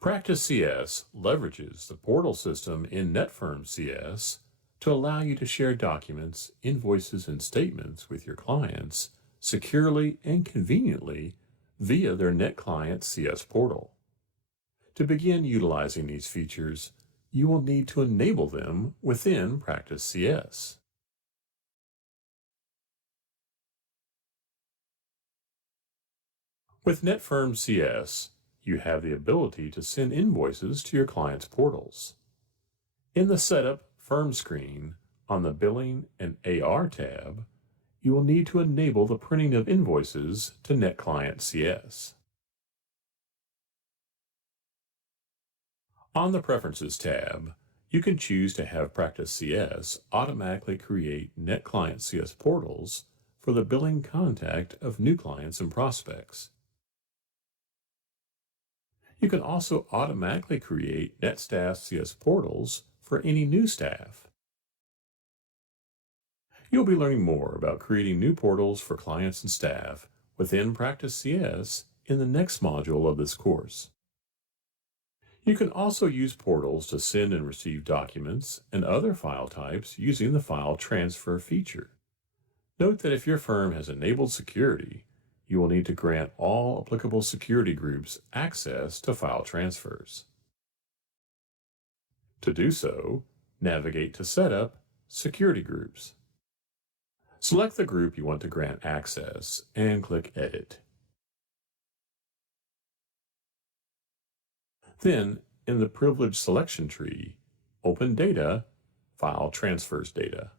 Practice CS leverages the portal system in Netfirm CS to allow you to share documents, invoices, and statements with your clients securely and conveniently via their NetClient CS portal. To begin utilizing these features, you will need to enable them within Practice CS. With Netfirm CS, you have the ability to send invoices to your clients' portals. In the Setup Firm screen on the Billing and AR tab, you will need to enable the printing of invoices to NetClient CS. On the Preferences tab, you can choose to have Practice CS automatically create NetClient CS portals for the billing contact of new clients and prospects. You can also automatically create NetStaff CS portals for any new staff. You'll be learning more about creating new portals for clients and staff within Practice CS in the next module of this course. You can also use portals to send and receive documents and other file types using the File Transfer feature. Note that if your firm has enabled security, you will need to grant all applicable security groups access to file transfers. To do so, navigate to Setup, Security Groups. Select the group you want to grant access and click Edit. Then, in the Privilege Selection tree, open Data, File Transfers Data.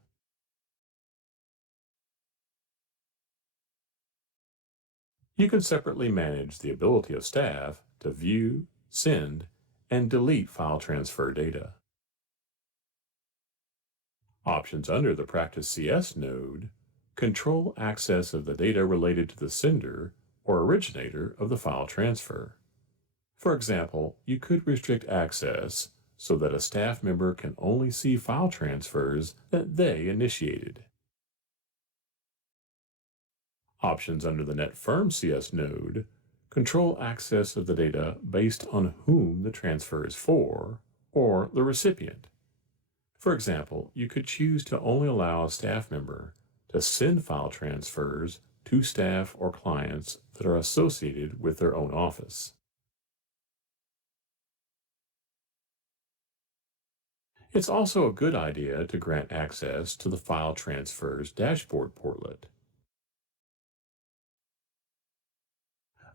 You can separately manage the ability of staff to view, send, and delete file transfer data. Options under the Practice CS node control access of the data related to the sender or originator of the file transfer. For example, you could restrict access so that a staff member can only see file transfers that they initiated. Options under the Netfirm CS node control access of the data based on whom the transfer is for or the recipient. For example, you could choose to only allow a staff member to send file transfers to staff or clients that are associated with their own office. It's also a good idea to grant access to the File Transfers Dashboard portlet.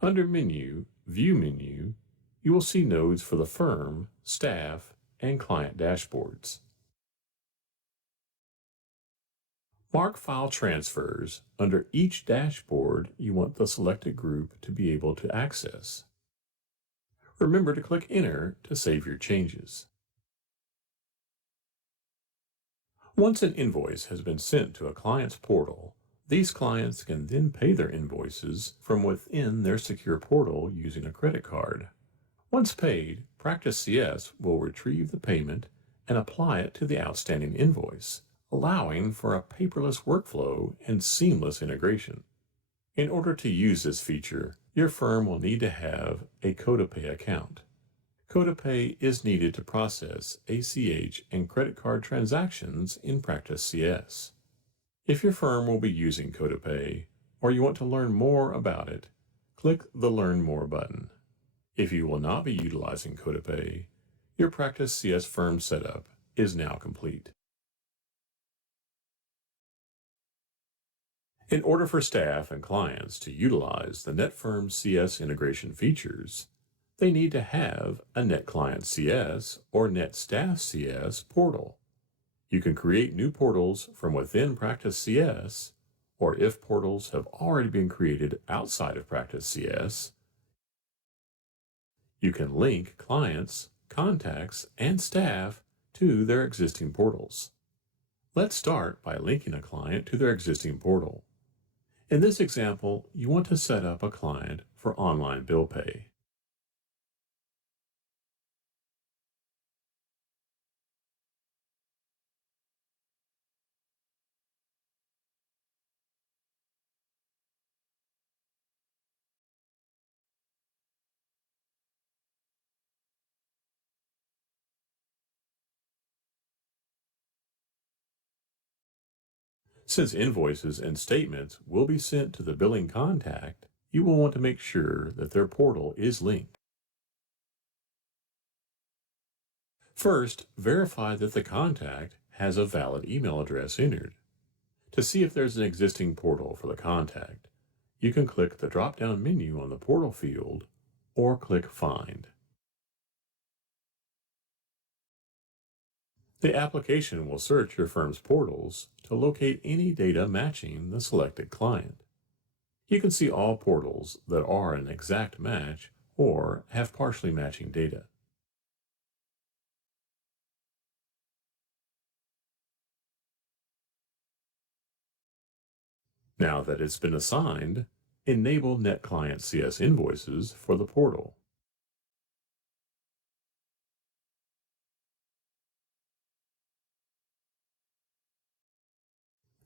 Under Menu, View menu, you will see nodes for the firm, staff, and client dashboards. Mark file transfers under each dashboard you want the selected group to be able to access. Remember to click Enter to save your changes. Once an invoice has been sent to a client's portal, these clients can then pay their invoices from within their secure portal using a credit card. Once paid, Practice CS will retrieve the payment and apply it to the outstanding invoice, allowing for a paperless workflow and seamless integration. In order to use this feature, your firm will need to have a CodaPay account. CodaPay is needed to process ACH and credit card transactions in Practice CS. If your firm will be using CodaPay, or you want to learn more about it, click the Learn More button. If you will not be utilizing CodaPay, your Practice CS firm setup is now complete. In order for staff and clients to utilize the Netfirm CS integration features, they need to have a NetClient CS or NetStaff CS portal. You can create new portals from within Practice CS, or if portals have already been created outside of Practice CS, you can link clients, contacts, and staff to their existing portals. Let's start by linking a client to their existing portal. In this example, you want to set up a client for online bill pay. Since invoices and statements will be sent to the billing contact, you will want to make sure that their portal is linked. First, verify that the contact has a valid email address entered. To see if there's an existing portal for the contact, you can click the drop-down menu on the portal field or click Find. The application will search your firm's portals to locate any data matching the selected client. You can see all portals that are an exact match or have partially matching data. Now that it's been assigned, enable NetClient CS invoices for the portal.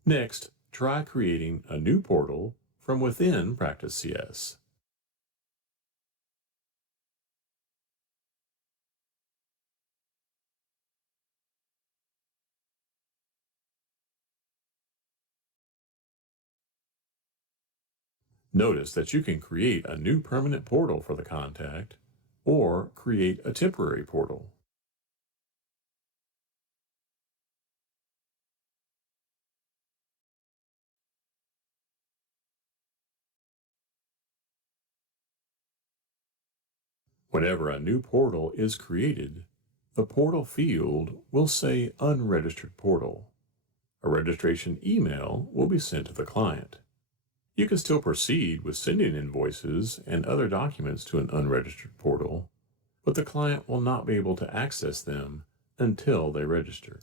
Next, try creating a new portal from within Practice CS. Notice that you can create a new permanent portal for the contact or create a temporary portal. Whenever a new portal is created, the portal field will say Unregistered Portal. A registration email will be sent to the client. You can still proceed with sending invoices and other documents to an unregistered portal, but the client will not be able to access them until they register.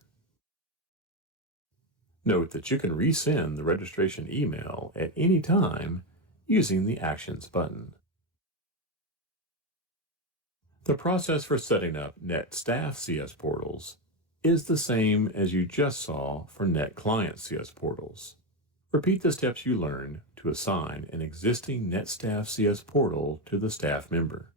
Note that you can resend the registration email at any time using the Actions button. The process for setting up Net Staff CS portals is the same as you just saw for Net Client CS portals. Repeat the steps you learned to assign an existing NetStaff CS portal to the staff member.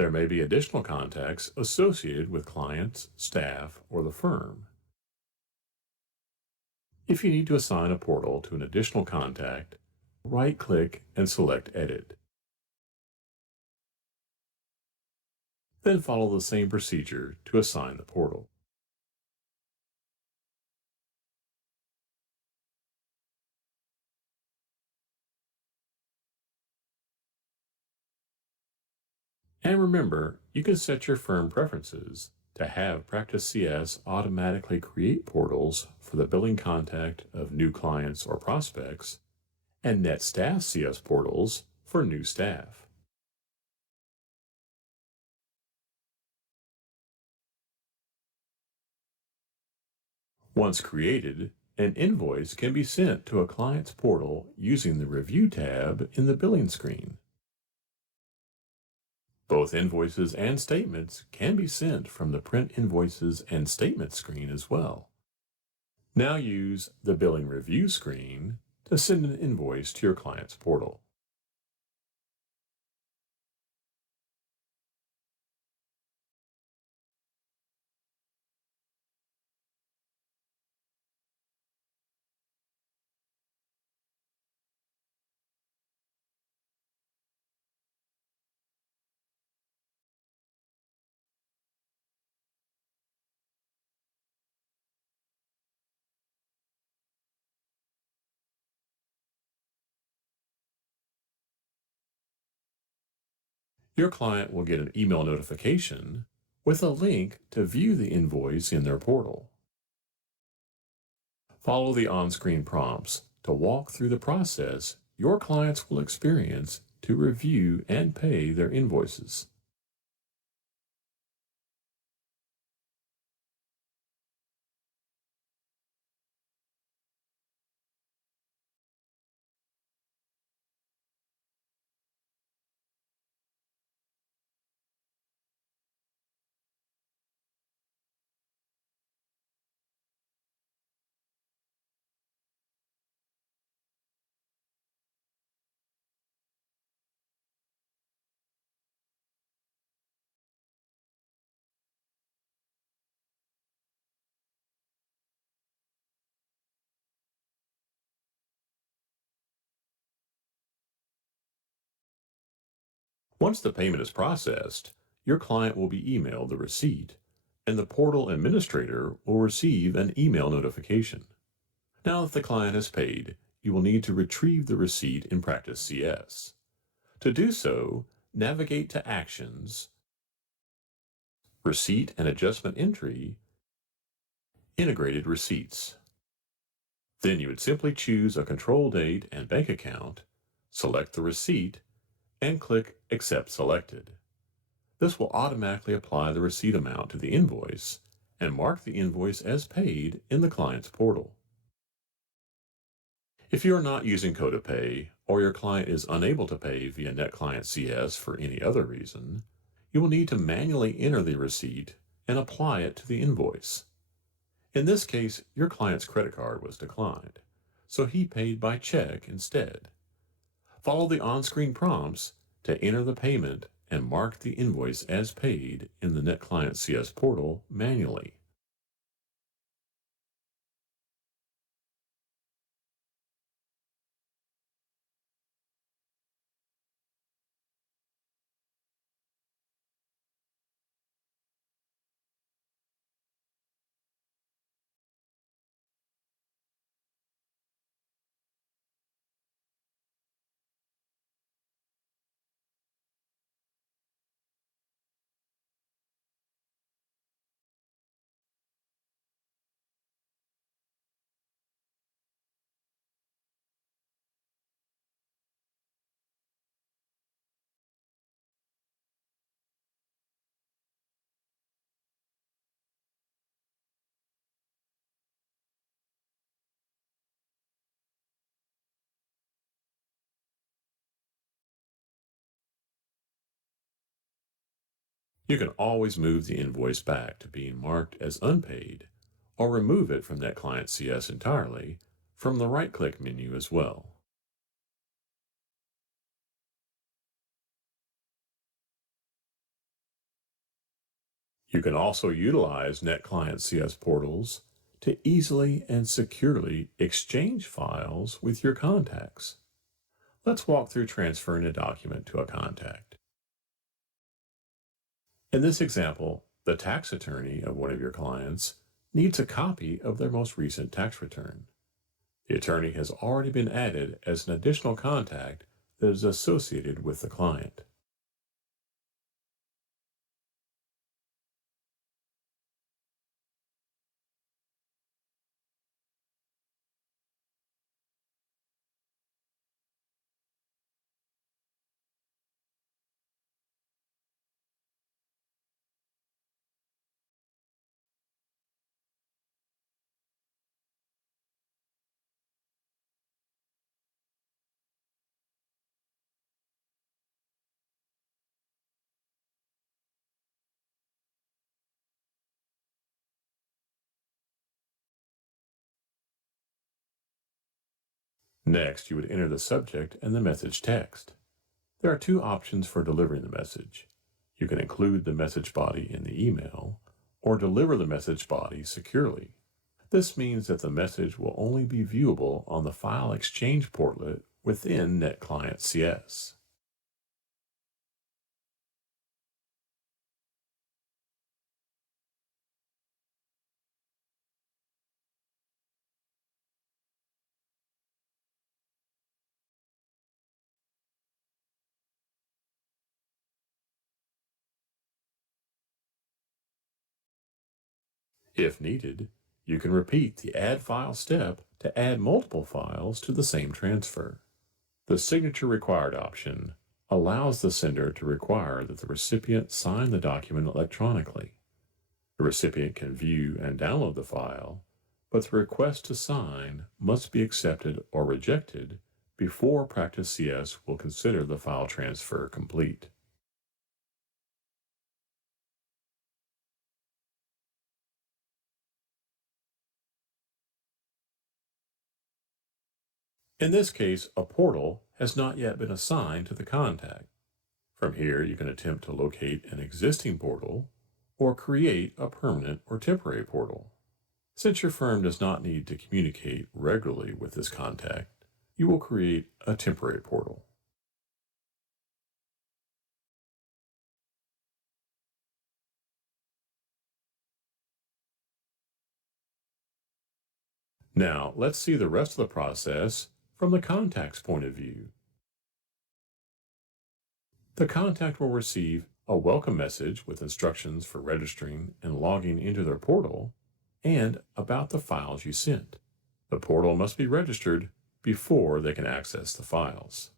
There may be additional contacts associated with clients, staff, or the firm. If you need to assign a portal to an additional contact, right-click and select Edit. Then follow the same procedure to assign the portal. And remember, you can set your firm preferences to have Practice CS automatically create portals for the billing contact of new clients or prospects, and NetStaff CS portals for new staff. Once created, an invoice can be sent to a client's portal using the Review tab in the billing screen. Both invoices and statements can be sent from the Print Invoices and Statements screen as well. Now use the Billing Review screen to send an invoice to your client's portal. Your client will get an email notification with a link to view the invoice in their portal. Follow the on-screen prompts to walk through the process your clients will experience to review and pay their invoices. Once the payment is processed, your client will be emailed the receipt, and the portal administrator will receive an email notification. Now that the client has paid, you will need to retrieve the receipt in Practice CS. To do so, navigate to Actions, Receipt and Adjustment Entry, Integrated Receipts. Then you would simply choose a control date and bank account, select the receipt, and click Accept Selected. This will automatically apply the receipt amount to the invoice and mark the invoice as paid in the client's portal. If you are not using CodaPay or your client is unable to pay via NetClient CS for any other reason, you will need to manually enter the receipt and apply it to the invoice. In this case, your client's credit card was declined, so he paid by check instead. Follow the on-screen prompts to enter the payment and mark the invoice as paid in the NetClient CS portal manually. You can always move the invoice back to being marked as unpaid or remove it from NetClient CS entirely from the right-click menu as well. You can also utilize NetClient CS portals to easily and securely exchange files with your contacts. Let's walk through transferring a document to a contact. In this example, the tax attorney of one of your clients needs a copy of their most recent tax return. The attorney has already been added as an additional contact that is associated with the client. Next, you would enter the subject and the message text. There are two options for delivering the message. You can include the message body in the email or deliver the message body securely. This means that the message will only be viewable on the file exchange portlet within NetClient CS. If needed, You can repeat the add file step to add multiple files to the same transfer. The signature required option allows the sender to require that the recipient sign the document electronically. The recipient can view and download the file, but the request to sign must be accepted or rejected before Practice CS will consider the file transfer complete. In this case, a portal has not yet been assigned to the contact. From here, you can attempt to locate an existing portal or create a permanent or temporary portal. Since your firm does not need to communicate regularly with this contact, you will create a temporary portal. Now, let's see the rest of the process from the contact's point of view. The contact will receive a welcome message with instructions for registering and logging into their portal and about the files you sent. The portal must be registered before they can access the files.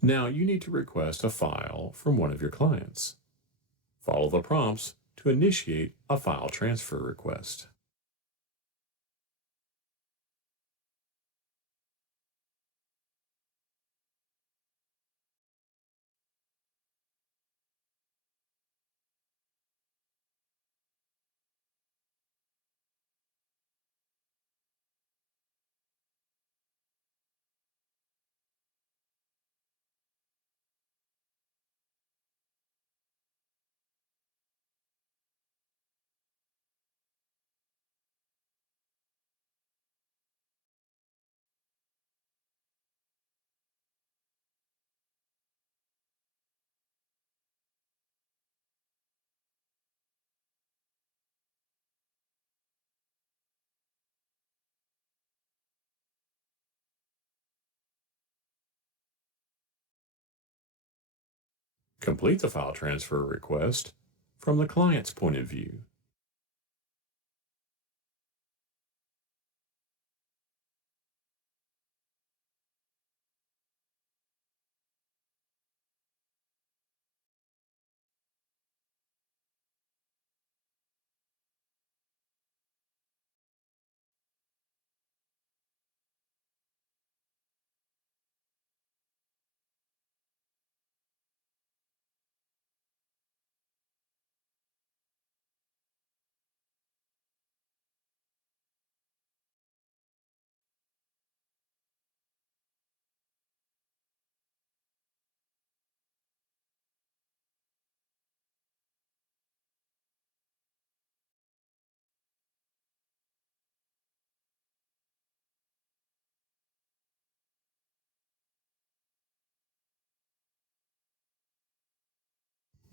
Now you need to request a file from one of your clients. Follow the prompts to initiate a file transfer request. Complete the file transfer request from the client's point of view.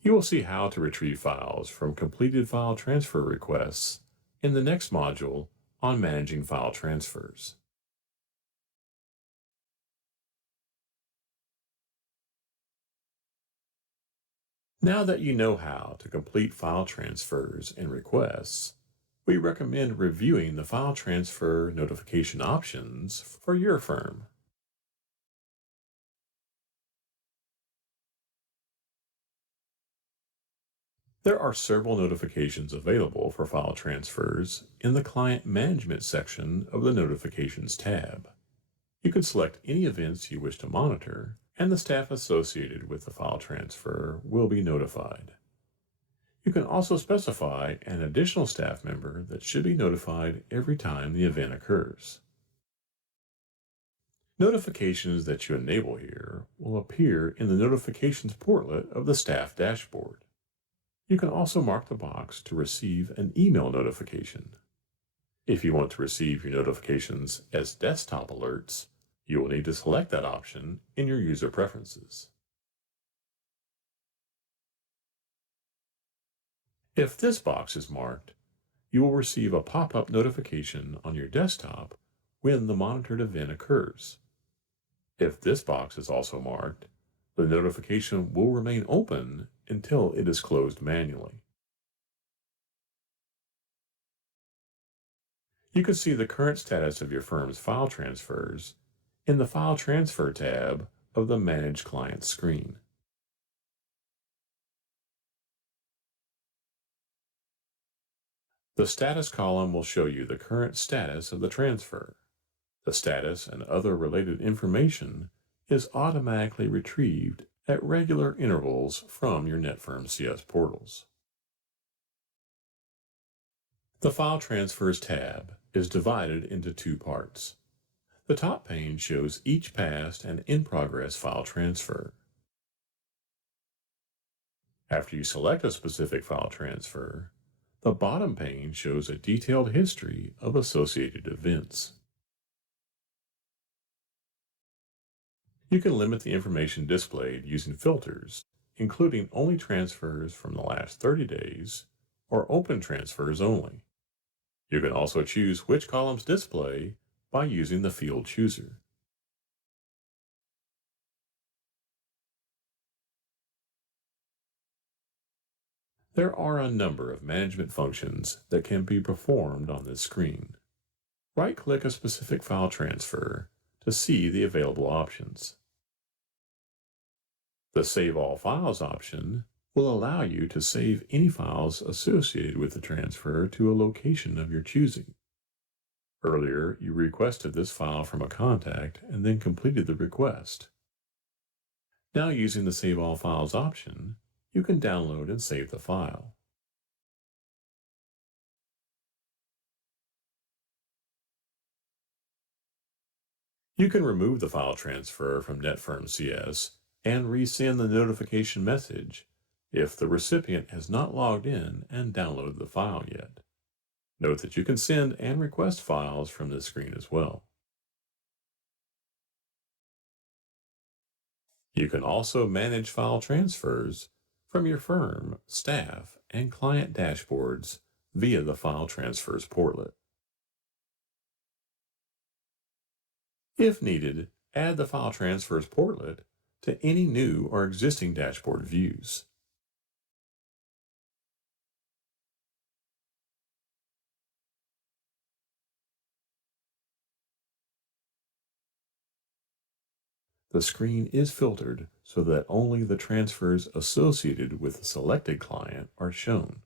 You will see how to retrieve files from completed file transfer requests in the next module on managing file transfers. Now that you know how to complete file transfers and requests, we recommend reviewing the file transfer notification options for your firm. There are several notifications available for file transfers in the Client Management section of the Notifications tab. You can select any events you wish to monitor, and the staff associated with the file transfer will be notified. You can also specify an additional staff member that should be notified every time the event occurs. Notifications that you enable here will appear in the Notifications portlet of the staff dashboard. You can also mark the box to receive an email notification. If you want to receive your notifications as desktop alerts, you will need to select that option in your user preferences. If this box is marked, you will receive a pop-up notification on your desktop when the monitored event occurs. If this box is also marked, the notification will remain open until it is closed manually. You can see the current status of your firm's file transfers in the File Transfer tab of the Manage Clients screen. The status column will show you the current status of the transfer. The status and other related information is automatically retrieved at regular intervals from your Netfirm CS portals. The File Transfers tab is divided into two parts. The top pane shows each past and in-progress file transfer. After you select a specific file transfer, the bottom pane shows a detailed history of associated events. You can limit the information displayed using filters, including only transfers from the last 30 days or open transfers only. You can also choose which columns display by using the field chooser. There are a number of management functions that can be performed on this screen. Right-click a specific file transfer to see the available options. The Save All Files option will allow you to save any files associated with the transfer to a location of your choosing. Earlier, you requested this file from a contact and then completed the request. Now, using the Save All Files option, you can download and save the file. You can remove the file transfer from Netfirm CS and resend the notification message if the recipient has not logged in and downloaded the file yet. Note that you can send and request files from this screen as well. You can also manage file transfers from your firm, staff, and client dashboards via the File Transfers portlet. If needed, add the File Transfers portlet to any new or existing dashboard views. The screen is filtered so that only the transfers associated with the selected client are shown.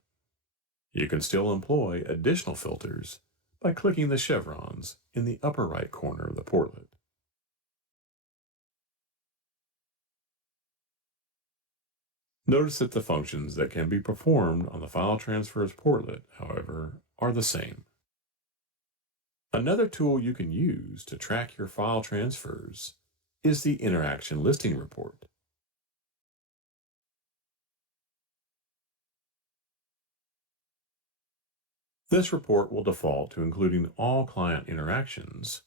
You can still employ additional filters by clicking the chevrons in the upper right corner of the portlet. Notice that the functions that can be performed on the File Transfers portlet, however, are the same. Another tool you can use to track your file transfers is the Interaction Listing Report. This report will default to including all client interactions,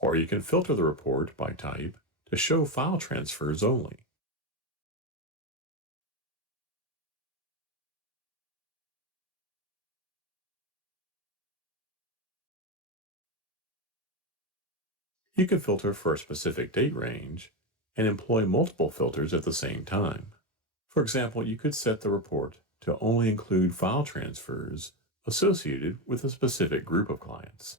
or you can filter the report by type to show file transfers only. You can filter for a specific date range and employ multiple filters at the same time. For example, you could set the report to only include file transfers associated with a specific group of clients.